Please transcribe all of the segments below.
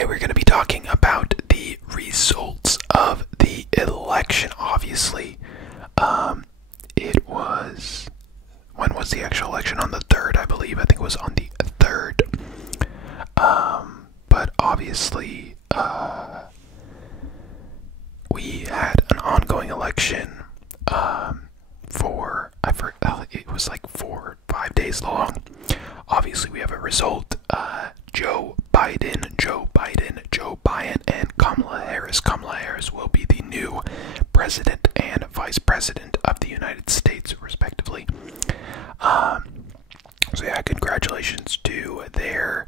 Today we're going to be talking about the results of the election. Obviously, it was, when was the actual election? On the 3rd, I believe. I think it was on the 3rd. But obviously, we had an ongoing election it was like 4 or 5 days long. Obviously, we have a result. Joe Biden, and Kamala Harris. Kamala Harris will be the new president and vice president of the United States, respectively. So yeah, congratulations to their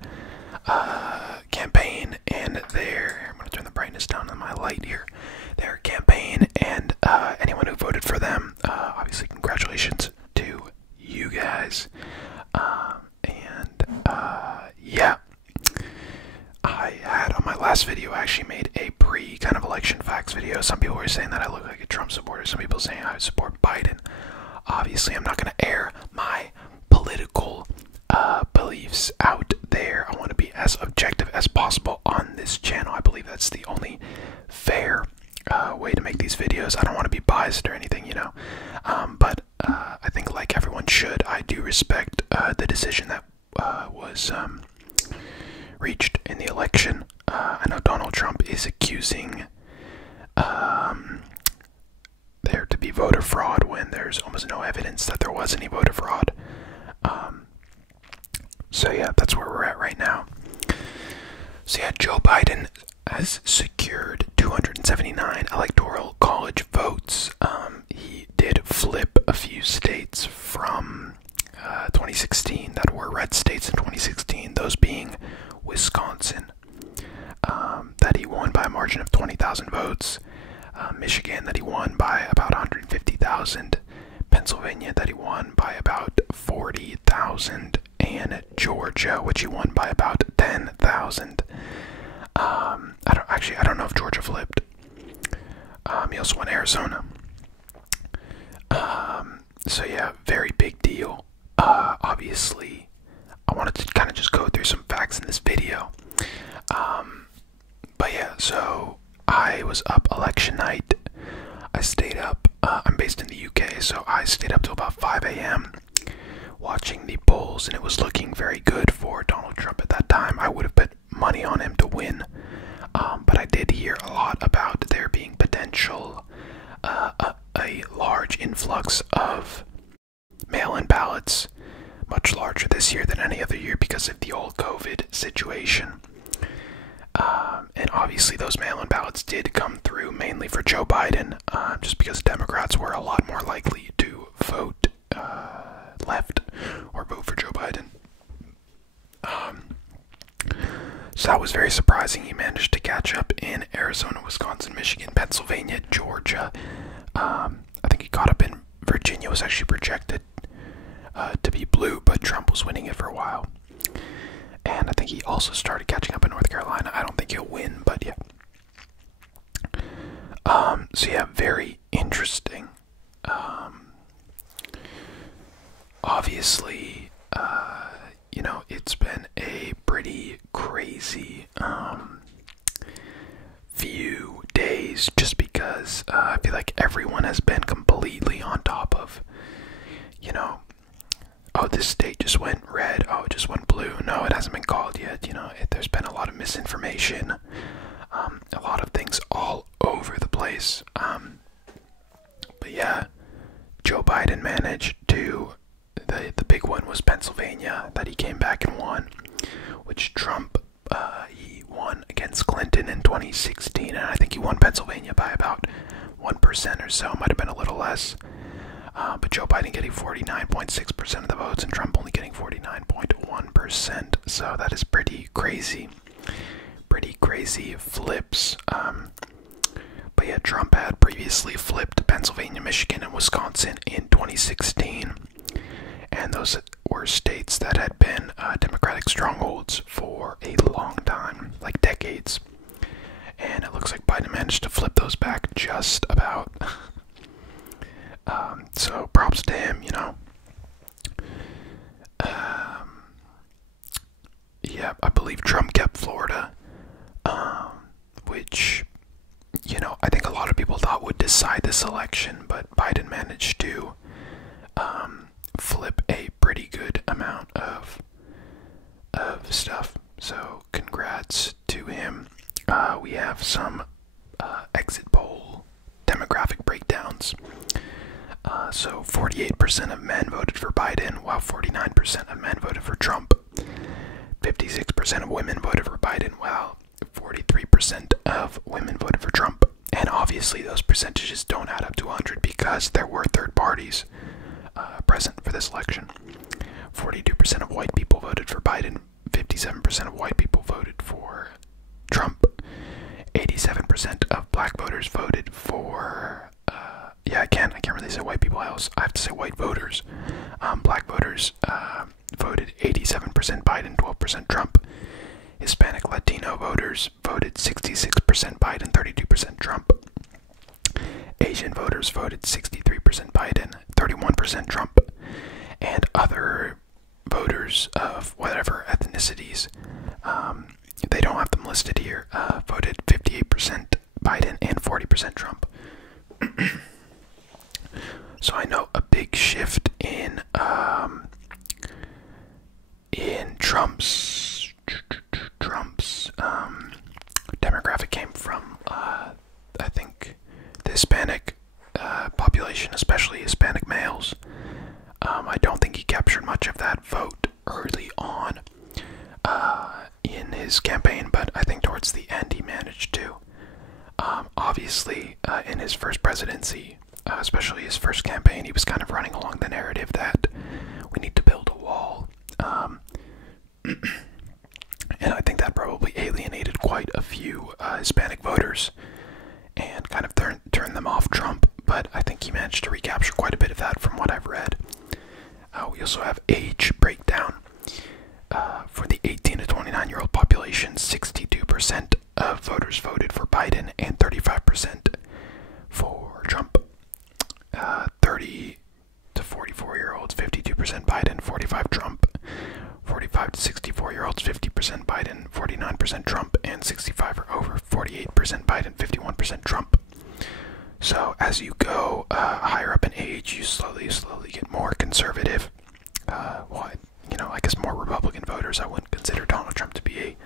campaign and I'm going to turn the brightness down on my light here. Their campaign and anyone who voted for them. Obviously, congratulations to you guys. Yeah. I had on my last video, I actually made a kind of election facts video. Some people were saying that I look like a Trump supporter. Some people saying I would support Biden. Obviously, I'm not going to air my political beliefs out there. I want to be as objective as possible on this channel. I believe that's the only fair way to make these videos. I don't want to be biased or anything, you know. But I think, like everyone should, I do respect the decision that was reached in the election. I know Donald Trump is accusing there to be voter fraud when there's almost no evidence that there was any voter fraud. So yeah, that's where we're at right now. So yeah, Joe Biden has secured 279 electoral college votes. He did flip a few states from 2016 that were red states in 2016, those being Wisconsin, that he won by a margin of 20,000 votes, Michigan, that he won by about 150,000, Pennsylvania, that he won by about 40,000, and Georgia, which he won by about 10,000. I don't know if Georgia flipped. He also won Arizona. So yeah, very big deal. Obviously, I wanted to kind of just go through some facts in this video. But yeah, so I was up election night. I stayed up. I'm based in the UK, so I stayed up till about 5 a.m. watching the polls, and it was looking very good for Donald Trump at that time. I would have put money on him to win, but I did hear a lot about there being potential a large influx of mail-in ballots, much larger this year than any other year because of the old COVID situation. And obviously those mail-in ballots did come through mainly for Joe Biden, just because Democrats were a lot more likely to vote left or vote for Joe Biden. So that was very surprising. He managed to catch up in Arizona, Wisconsin, Michigan, Pennsylvania, Georgia. I think he caught up in Virginia. Was actually projected to be blue, but Trump was winning it for a while. And I think he also started catching up in North Carolina. I don't think he'll win, but yeah. So yeah, very interesting. Obviously, you know, it's been a pretty crazy few days, just because I feel like everyone has been completely on top of, you know, oh, this state just went red, oh, it just went blue. No, it hasn't been called yet. You know, there's been a lot of misinformation, a lot of things all over the place. But yeah, Joe Biden managed to, the big one was Pennsylvania, that he came back and won, which Trump, he won against Clinton in 2016, and I think he won Pennsylvania by about 1% or so, might have been a little less. But Joe Biden getting 49.6% of the votes and Trump only getting 49.1%. So that is pretty crazy. Pretty crazy flips. But yeah, Trump had previously flipped Pennsylvania, Michigan, and Wisconsin in 2016. And those were states that had been Democratic strongholds for a long time, like decades. And it looks like Biden managed to flip those back just about. So props to him, you know. Yeah, I believe Trump kept Florida. which, I think a lot of people thought would decide this election, but Biden managed to flip a pretty good amount of stuff. So congrats to him. We have some exit poll demographic breakdowns. So 48% of men voted for Biden, while 49% of men voted for Trump. 56% of women voted for Biden, while 43% of women voted for Trump. And obviously those percentages don't add up to 100 because there were third parties present for this election. 42% of white people voted for Biden, 57% of white people voted for Trump, 87% of black voters voted for, I can't really say white people, I have to say white voters. Black voters voted 87% Biden, 12% Trump. Hispanic Latino voters voted 66% Biden, 32% Trump. Asian voters voted 63% Biden, 31% Trump. And other voters of whatever ethnicities, they don't have them listed here, voted 58% Biden and 40% Trump. So I know a big shift in Trump's demographic came from I think the Hispanic population, especially Hispanic males. I don't think he captured much of that vote early on in his campaign, but I think towards the end he managed to. Obviously, in his first presidency, especially his first campaign, he was kind of running along the narrative that we need to build a wall. And I think that probably alienated quite a few Hispanic voters and kind of turned them off Trump, but I think he managed to recapture quite a bit of that from what I've read. We also have age breakdown. For the 18 to 29-year-old population, 62% of voters voted for Biden and 35% for Trump. 30 to 44-year-olds, 52% Biden, 45% Trump. 45 to 64-year-olds, 50% Biden, 49% Trump, and 65 or over, 48% Biden, 51% Trump. So as you go higher up in age, you slowly get more conservative. I guess more Republican voters. I wouldn't consider Donald Trump to be a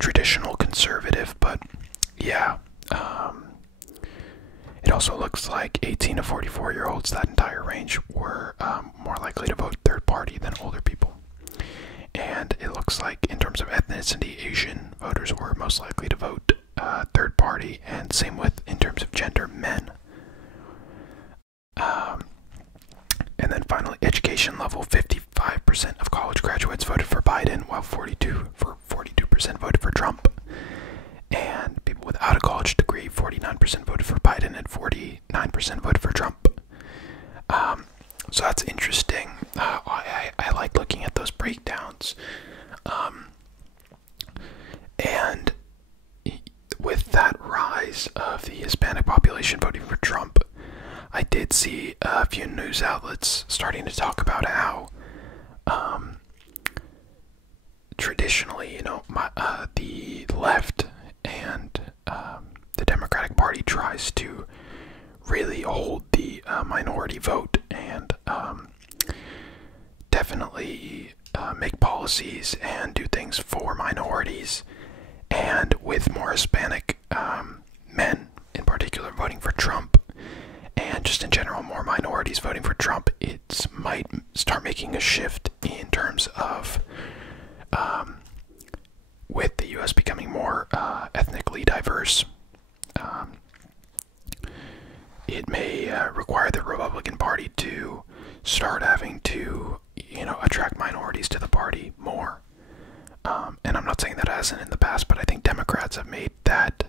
traditional conservative, but yeah. It also looks like 18 to 44-year-olds, that entire range, were more likely to vote third party than older people. And it looks like in terms of ethnicity, Asian voters were most likely to vote third party, and same with in terms of gender, men. And then finally, education level, 55% of college graduates voted for Biden, while 42% voted for Trump. And people without a college degree, 49% voted for Biden and 49% voted for Trump. So that's interesting. I like looking at those breakdowns. And with that rise of the Hispanic population voting for Trump, I did see a few news outlets starting to talk about how traditionally, the left and the Democratic Party tries to really hold the minority vote and definitely make policies and do things for minorities. And with more Hispanic men in particular voting for Trump, and just in general more minorities voting for Trump, it might start making a shift in terms of with the U.S. becoming more ethnically diverse. It may require the Republican Party to start having to, attract minorities to the party more. And I'm not saying that hasn't in the past, but I think Democrats have made that,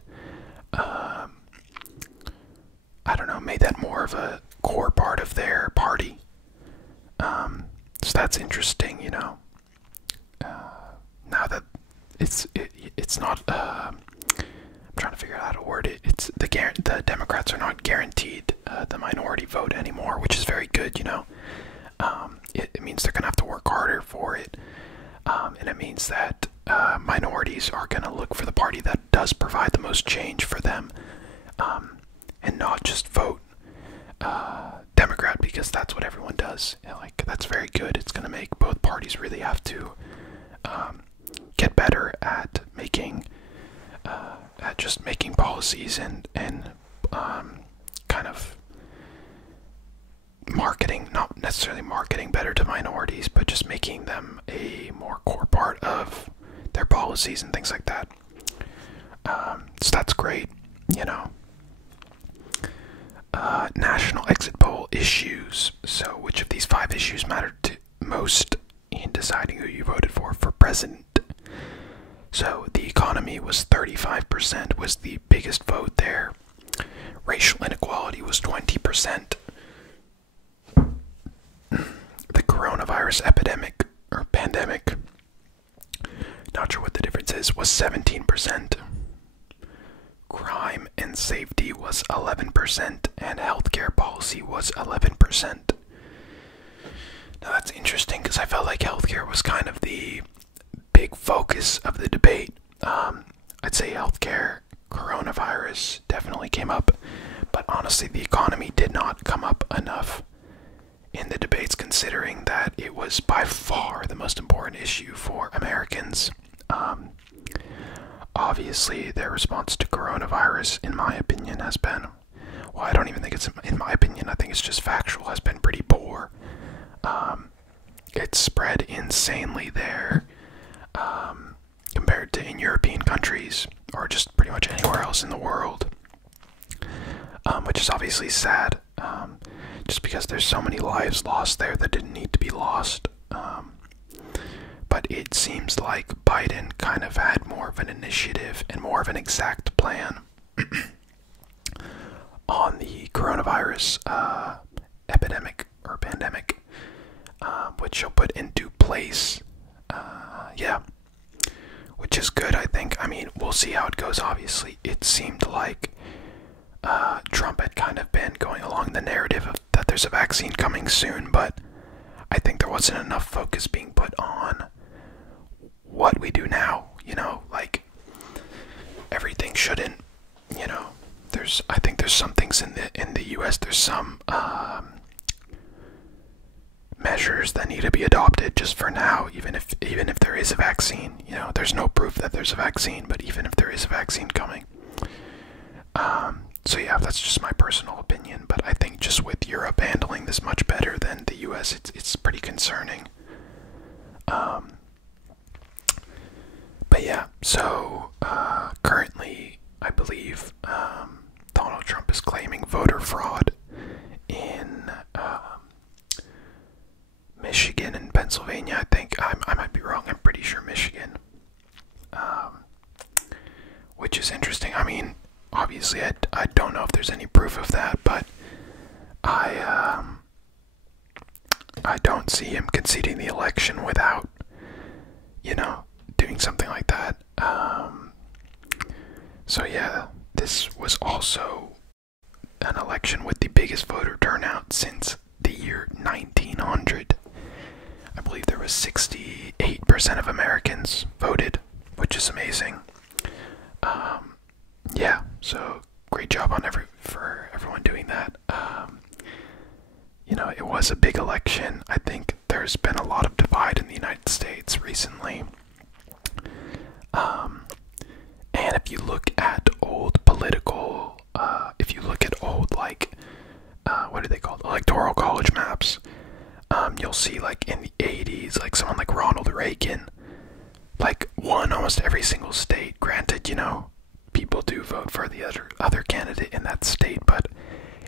made that more of a core part of their party. So that's interesting, now that it's not, I'm trying to figure out how to word it. It's the Democrats are not guaranteed the minority vote anymore, which is very good, It means they're going to have to work harder for it. And it means that minorities are going to look for the party that most change for them, and not just vote Democrat because that's what everyone does. Like, that's very good. It's going to make both parties really have to get better at just making policies and kind of marketing, not necessarily marketing better to minorities, but just making them a more core part of their policies and things like that. So that's great, you know. National exit poll issues. So which of these 5 issues mattered to most in deciding who you voted for president? So the economy was 35%, was the biggest vote there. Racial inequality was 20%. The coronavirus epidemic or pandemic, not sure what the difference is, was 17%. Crime and safety was 11%, and healthcare policy was 11%. Now that's interesting because I felt like healthcare was kind of the big focus of the debate. I'd say healthcare, coronavirus definitely came up, but honestly the economy did not come up enough in the debates, considering that it was by far the most important issue for Americans. Obviously, their response to coronavirus, in my opinion, has been, well, I don't even think it's in my opinion, I think it's just factual, has been pretty poor. It's spread insanely there, compared to in European countries, or just pretty much anywhere else in the world, which is obviously sad, just because there's so many lives lost there that didn't need to be lost. But it seems like Biden kind of had more of an initiative and more of an exact plan on the coronavirus epidemic or pandemic, which he'll put into place. Yeah, which is good, I think. I mean, we'll see how it goes. Obviously, it seemed like Trump had kind of been going along the narrative of that there's a vaccine coming soon, but I think there wasn't enough focus being put on what we do now, you know, like everything shouldn't, you know, I think there's some things in the US, there's some measures that need to be adopted just for now, even if there is a vaccine, you know, there's no proof that there's a vaccine, but even if there is a vaccine coming. So yeah, that's just my personal opinion, but I think just with Europe handling this much better than the US, it's pretty concerning. But yeah, so currently, I believe Donald Trump is claiming voter fraud in Michigan and Pennsylvania. I think I might be wrong. I'm pretty sure Michigan, which is interesting. I mean, obviously, I don't know if there's any proof of that, but I don't see him conceding the election without, you know, doing something like that. So yeah, this was also an election with the biggest voter turnout since the year 1900. I believe there was 68% of Americans voted, which is amazing. Yeah, so great job on for everyone doing that. You know, it was a big election. I think there's been a lot of divide in the United States recently. And if you look at old political, if you look at old, like, what are they called? Electoral college maps, you'll see, like, in the 80s, like, someone like Ronald Reagan, like, won almost every single state. Granted, you know, people do vote for the other candidate in that state, but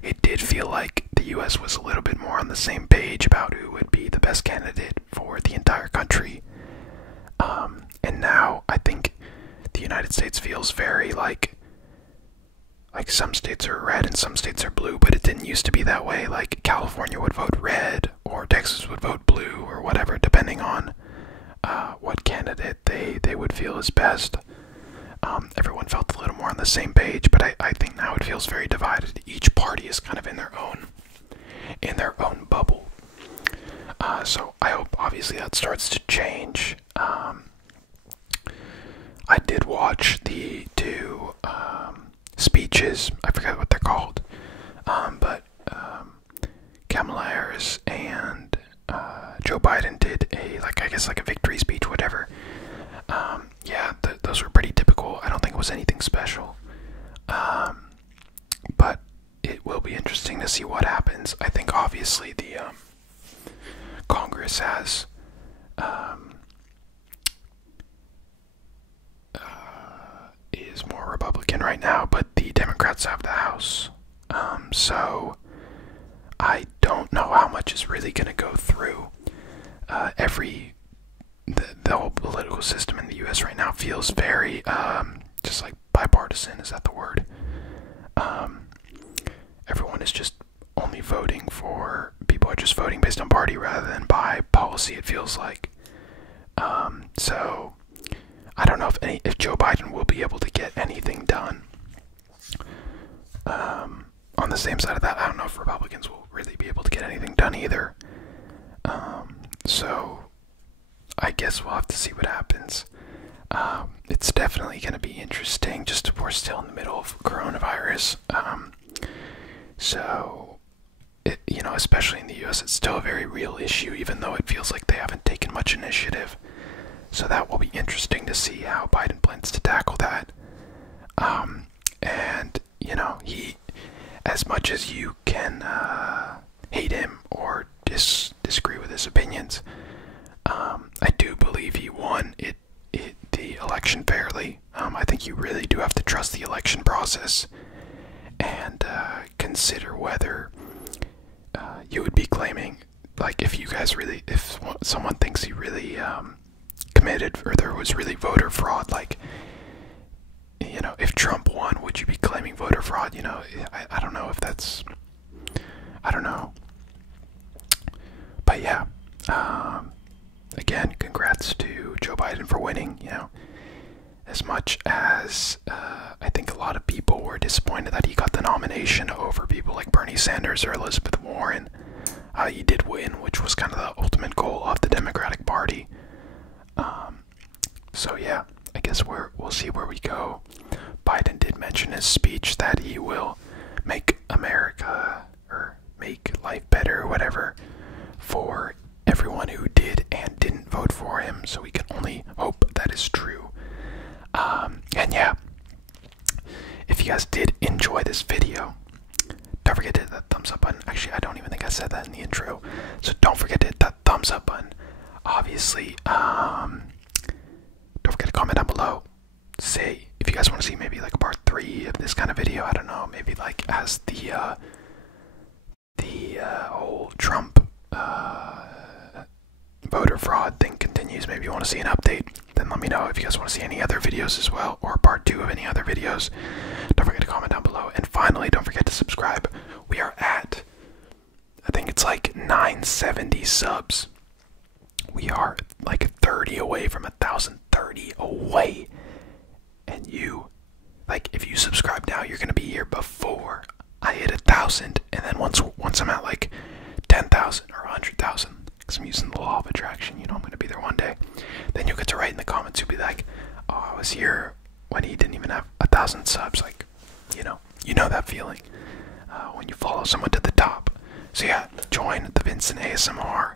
it did feel like the US was a little bit more on the same page about who would be the best candidate for the entire country. And now I think the United States feels very like some states are red and some states are blue, but it didn't used to be that way. Like, California would vote red, or Texas would vote blue, or whatever, depending on what candidate they would feel is best. Everyone felt a little more on the same page, but I think now it feels very divided. Each party is kind of in their own bubble. So I hope, obviously, that starts to change. I did watch the two speeches. I forget what they're called. But Kamala Harris and Joe Biden did a victory speech, whatever. Yeah, those were pretty typical. I don't think it was anything special. But it will be interesting to see what happens. I think obviously the Congress has is more Republican right now, but the Democrats have the House. So I don't know how much is really going to go through. The whole political system in the U.S. right now feels very just like bipartisan. Is that the word? Everyone is just only voting for, people are just voting based on party rather than by policy, it feels like. So I don't know if Joe Biden will be able to get anything done. On the same side of that, I don't know if Republicans will really be able to get anything done either. So I guess we'll have to see what happens. It's definitely going to be interesting. Just we're still in the middle of coronavirus. So, especially in the U.S., it's still a very real issue, even though it feels like they haven't taken much initiative. So that will be interesting to see how Biden plans to tackle that. And, he, as much as you can hate him or disagree with his opinions, I do believe he won the election fairly. I think you really do have to trust the election process and consider whether you would be claiming, like, if someone thinks he really committed, or there was really voter fraud, like, if Trump won, would you be claiming voter fraud? I don't know if that's, I don't know. But yeah, again, congrats to Joe Biden for winning. As much as I think a lot of people were disappointed that he got the nomination over people like Bernie Sanders or Elizabeth Warren, he did win, which was kind of the ultimate goal of the Democratic Party. So yeah, I guess we'll see where we go. Biden did mention in his speech that he will make America, or make life better, or whatever, for everyone who did and didn't vote for him. So we can only hope that is true. And yeah, if you guys did enjoy this video, don't forget to hit that thumbs up button. Actually, I don't even think I said that in the intro, so don't forget to hit that thumbs up button. Obviously, don't forget to comment down below. Say if you guys want to see maybe like a part 3 of this kind of video. I don't know, maybe like as the whole Trump voter fraud thing continues. Maybe you want to see an update. Then let me know if you guys want to see any other videos as well, or part 2 of any other videos. Don't forget to comment down below. And finally, don't forget to subscribe. We are at, I think it's like 970 subs. We are like 30 away from 1,000. 30 away. And if you subscribe now, you're going to be here before I hit 1,000. And then once I'm at like 10,000 or 100,000, because I'm using the law of attraction, I'm going to be there one day. Then you'll get to write in the comments. You'll be like, oh, I was here when he didn't even have 1,000 subs. Like, you know that feeling when you follow someone to the top. So yeah, join the Vincent ASMR.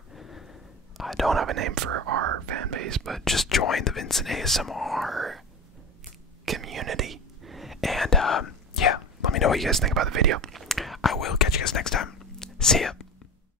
I don't have a name for our fan base, but just join the Vincent ASMR community. And yeah, let me know what you guys think about the video. I will catch you guys next time. See ya.